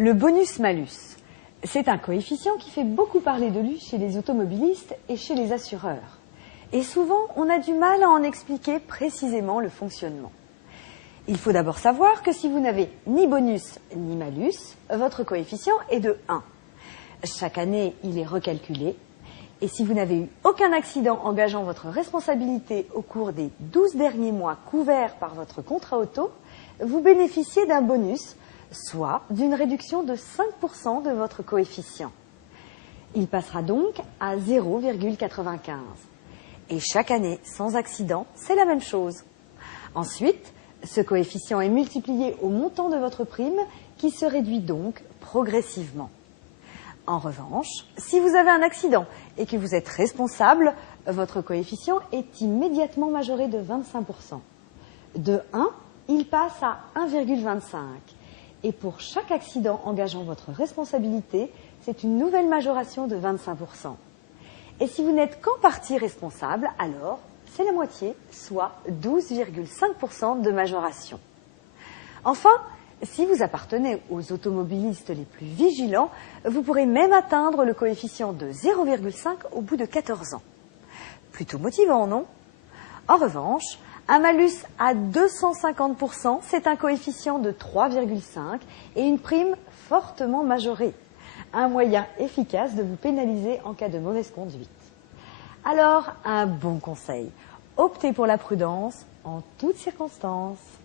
Le bonus-malus, c'est un coefficient qui fait beaucoup parler de lui chez les automobilistes et chez les assureurs. Et souvent, on a du mal à en expliquer précisément le fonctionnement. Il faut d'abord savoir que si vous n'avez ni bonus ni malus, votre coefficient est de 1. Chaque année, il est recalculé. Et si vous n'avez eu aucun accident engageant votre responsabilité au cours des 12 derniers mois couverts par votre contrat auto, vous bénéficiez d'un bonus, soit d'une réduction de 5% de votre coefficient. Il passera donc à 0,95. Et chaque année, sans accident, c'est la même chose. Ensuite, ce coefficient est multiplié au montant de votre prime qui se réduit donc progressivement. En revanche, si vous avez un accident et que vous êtes responsable, votre coefficient est immédiatement majoré de 25%. De 1, il passe à 1,25. Et pour chaque accident engageant votre responsabilité, c'est une nouvelle majoration de 25%. Et si vous n'êtes qu'en partie responsable, alors c'est la moitié, soit 12,5% de majoration. Enfin, si vous appartenez aux automobilistes les plus vigilants, vous pourrez même atteindre le coefficient de 0,5 au bout de 14 ans. Plutôt motivant, non? En revanche, un malus à 250%, c'est un coefficient de 3,5 et une prime fortement majorée. Un moyen efficace de vous pénaliser en cas de mauvaise conduite. Alors, un bon conseil. Optez pour la prudence en toutes circonstances.